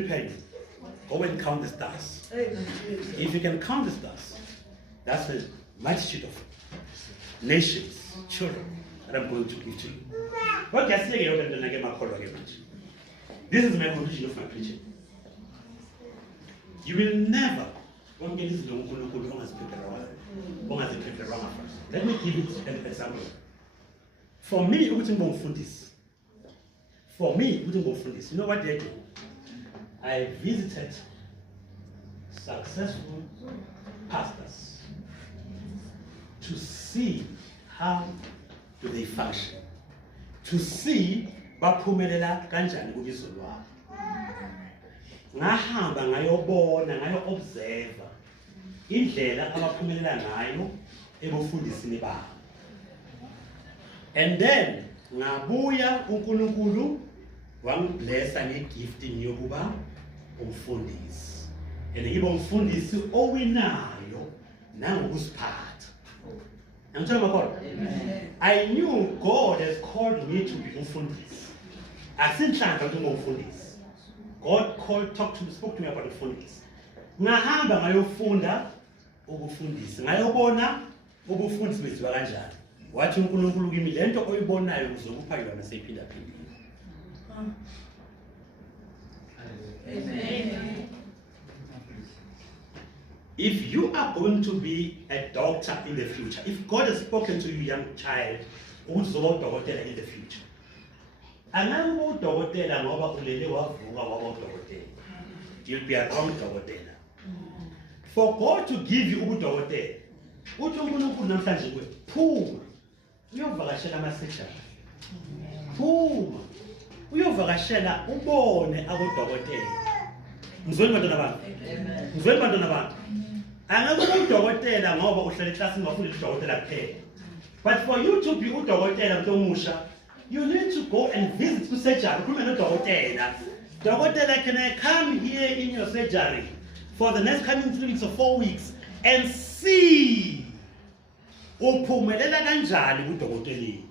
prepare you. Go and count the stars. If you can count the stars, that's the multitude of nations, children that I'm going to give to you. What can I say? This is my conclusion of my preaching. You will never. Let me give it an example. For me, you know what they do? I visited successful pastors to see how do they function, to see baphumelela kanjani kubizo lwabo. Ngahamba ngayobona ngayo-observe indlela abaphumelela ngayo ebufundisini babo. And then ngabuya uNkulunkulu wangiblessa ngegifting yokuba umfundisi. And ngibe umfundisi owinayo nangokusiphatha. I knew God has called me to be umfundisi. Asinhlanhla ukuthi ngumfundisi. God spoke to me about umfundisi. Ngahamba ngayofunda ubufundisi. Ngayobona ubufundisi benziwa kanjani. Wathi uNkulunkulu kimi lento oyibonayo uzokupha yona seyiphinda phindile. Amen. If you are going to be a doctor in the future, if God has spoken to you, young child, uzoba udokotela in the future. Anango udokotela ngoba ulele wavuka waba udokotela. You'll be a wrong dokotela. For God to give you udokotela, uthi uNkulunkulu namhlanje kuwe, phuma uyovakashela ama-surgery. Phuma uyovakashela ubone abodokotela. Ngizweni bantwana bami? Ngizweni bantwana bami? Angakho udokotela ngoba uhlala eklasini ungafunda udokotela kuphela. But for you to be udokotela mntomusha, you need to go and visit the surgery. Ukhulume nodokotela. Dokotela, can I come here in your surgery for the next coming 3 weeks or 4 weeks and see uphumelela kanjani kudokoteleni?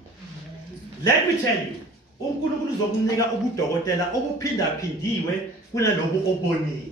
Let me tell you, uNkulunkulu uzokunika ubudokotela obuphindaphindiwe kunalobu obonile.